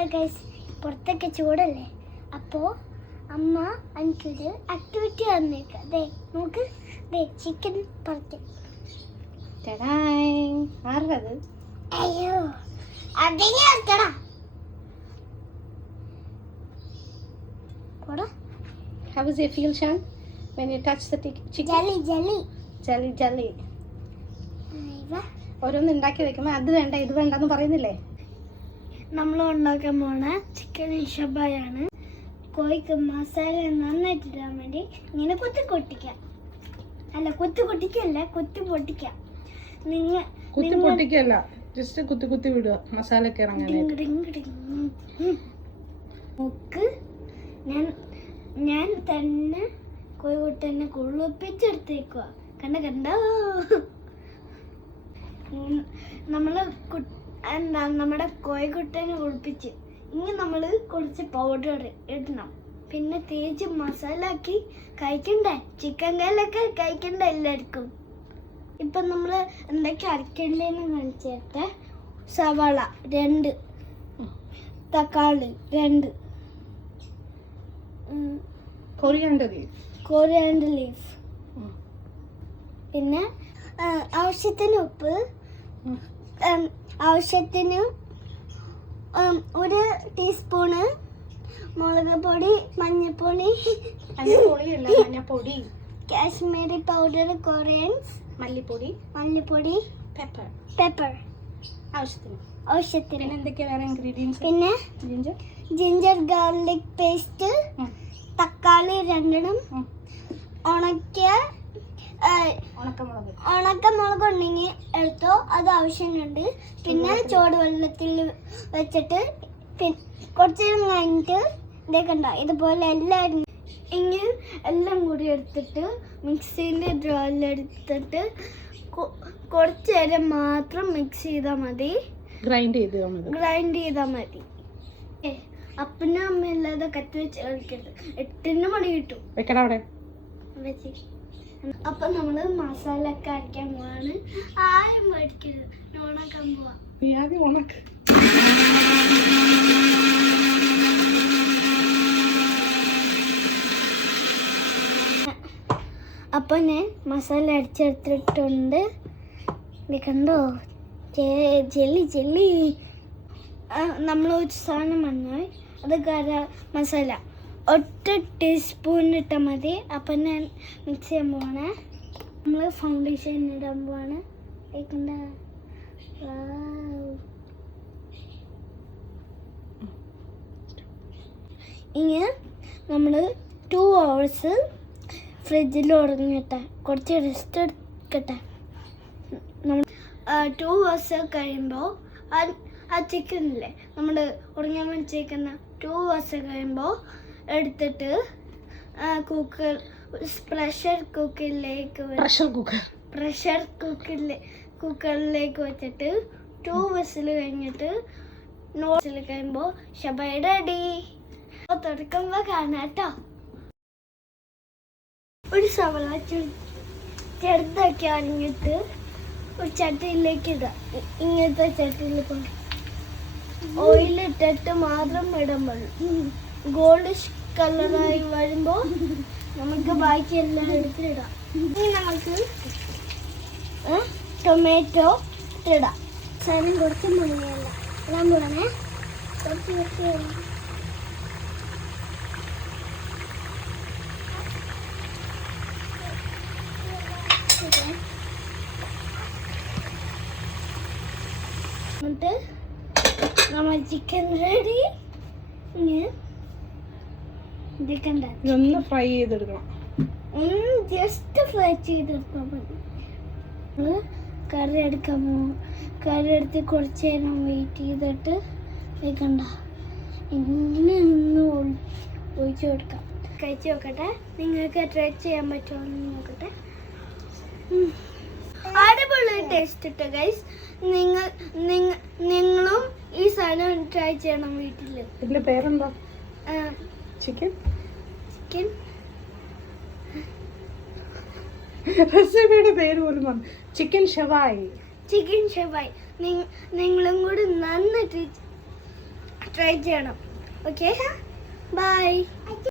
Hello guys, പുറത്തൊക്കെ ചൂടല്ലേ. അപ്പോൾ അമ്മ എനിക്കൊരു ആക്ടിവിറ്റി തന്നേക്കാം. ദേ നമുക്ക് ചിക്കൻ പറിക്കാം. ആരത്? അയ്യോ അതിനെ വെക്കടാ. How does it feel, Shan, when you touch the chicken? Jelly. ഓരോന്ന് ഉണ്ടാക്കി വെക്കുമ്പോൾ അത് വേണ്ട ഇത് വേണ്ടെന്ന് പറയുന്നില്ലേ? നമ്മൾ ഉണ്ടാക്കാൻ പോണ ചിക്കൻ ഷബായാണ്. കോഴിക്ക് മസാല നന്നായിട്ട് ഇടാൻ വേണ്ടി ഇങ്ങനെ കുത്തി പൊട്ടിക്കാം. ജസ്റ്റ് കുത്തി വിടുക, മസാല ഒക്കെ നോക്ക്, ഞാൻ തന്നെ കോഴിക്കുട്ടനെ കുളിപ്പിച്ചെടുത്തേക്കുക. കണ്ടോ നമ്മുടെ കോഴിക്കുട്ടനെ കുളിപ്പിച്ച് ഇനി നമ്മൾ കുറച്ച് പൗഡർ ഇടണം. പിന്നെ തേച്ച് മസാല ആക്കി കഴിക്കണ്ടേ? ചിക്കൻ കറിയിലൊക്കെ കഴിക്കണ്ട എല്ലാവർക്കും. ഇപ്പം നമ്മൾ എന്തൊക്കെ അരക്കണ്ടേന്ന് കാണിച്ചിട്ട്, സവാള 2, തക്കാളി 2, കൊറിയാണ്ടർ ലീഫ്, പിന്നെ ആവശ്യത്തിന് ഉപ്പ്, ആവശ്യത്തിന് 1 ടീസ്പൂണ് മുളക് പൊടി, മഞ്ഞപ്പൊടി, കാശ്മീരി പൗഡർ, കൊറിയൻസ്, മല്ലിപ്പൊടി, പെപ്പർ ആവശ്യത്തിന്. പിന്നെ ജിഞ്ചർ ഗാർലിക് പേസ്റ്റ്, തക്കാളി 2, ഉണക്കമുളക് ഉണ്ടെങ്കിൽ എടുത്തോ, അത് ആവശ്യമുണ്ട്. പിന്നെ ചൂടുവെള്ളത്തിൽ വെച്ചിട്ട് കുറച്ച് നേരം കഴിഞ്ഞിട്ട് ഇതേക്കണ്ട ഇതുപോലെ എല്ലാം കൂടി എടുത്തിട്ട് മിക്സിൻ്റെ ജാറിലെടുത്തിട്ട് കുറച്ച് നേരം മാത്രം മിക്സ് ചെയ്താൽ മതി, ഗ്രൈൻഡ് ചെയ്താൽ മതി. അപ്പനും അമ്മയില്ലാതെ കത്തി വെച്ച് കളിക്കരുത്, 8 മണി കിട്ടും. അപ്പൊ നമ്മള് മസാല ഒക്കെ അരയ്ക്കാൻ പോവാണ്. ആരും മേടിക്കരുത്, ഉണക്കാൻ പോവാ. അപ്പൊ ഞാൻ മസാല അടിച്ചെടുത്തിട്ടുണ്ട്. കണ്ടോ, ജെല്ലി. നമ്മൾ ഒരു സാധനം വന്നാൽ അത് മസാല 1 ടീസ്പൂൺ ഇട്ടാൽ മതി. അപ്പം ഞാൻ മിക്സ് ചെയ്യാൻ പോവാണ്. നമ്മൾ ഫൗണ്ടേഷൻ ഇടാൻ പോവാണ്. ഇങ്ങനെ നമ്മൾ 2 hours ഫ്രിഡ്ജിൽ ഉറങ്ങിട്ടെ, കുറച്ച് റെസ്റ്റ് എടുക്കട്ടെ. നമ്മൾ 2 hours കഴിയുമ്പോൾ ആ ചിക്കനില്ലേ നമ്മൾ ഉറങ്ങാൻ വെച്ചേക്കുന്ന 2 hours കഴിയുമ്പോൾ എടുത്തിട്ട് പ്രഷർ കുക്കറിലേക്ക് വെച്ചിട്ട് 2 വിസിൽ കഴിഞ്ഞിട്ട് കഴിയുമ്പോൾ ഷബായ് റെഡി. തുറക്കുമ്പോൾ കാണാട്ടോ. ഒരു സവാള ചെറുതാക്കി അരിഞ്ഞിട്ട് ഒരു ചട്ടിയിലേക്ക് ഇടാം. ഇങ്ങനത്തെ ചട്ടിയിൽ കൊണ്ട് ഓയിലിട്ടിട്ട് മാത്രം ഇടാൻ പാടുള്ളൂ. ഗോൾഡിഷ് കളറായി വരുമ്പോൾ നമുക്ക് ബാക്കി എല്ലാം എടുത്തിടാം. ഇനി നമുക്ക് ടൊമാറ്റോ ഇടാം. സാധനം കുറച്ച് മുഴുവല്ല ഇടാൻ പോകണേ. കുറച്ച് എന്നിട്ട് നമ്മൾ ചിക്കൻ റെഡി. ഫ്രൈ ചെയ്തെടുക്കണം. ജസ്റ്റ് ഫ്രൈ ചെയ്തെടുത്താൽ മതി. കറി എടുത്ത് കുറച്ച് നേരം വെയിറ്റ് ചെയ്തിട്ട് വെക്കണ്ട. ഇങ്ങനെ ഒന്ന് ഒഴിച്ചു കൊടുക്കാം. കഴിച്ച് നോക്കട്ടെ, നിങ്ങൾക്ക് ട്രൈ ചെയ്യാൻ പറ്റുമോ നോക്കട്ടെ. അടിപൊളി ടേസ്റ്റ് ഇട്ടോ ഗൈസ്. നിങ്ങളും ഈ സാധനം ട്രൈ ചെയ്യണം വീട്ടിൽ. ഇതിന്റെ പേരെന്താ? ചിക്കൻ റെസിപ്പിയുടെ പേര് പോലും ചിക്കൻ ഷവായി. നിങ്ങളും കൂടി നന്നായിട്ട് ട്രൈ ചെയ്യണം. Okay, by.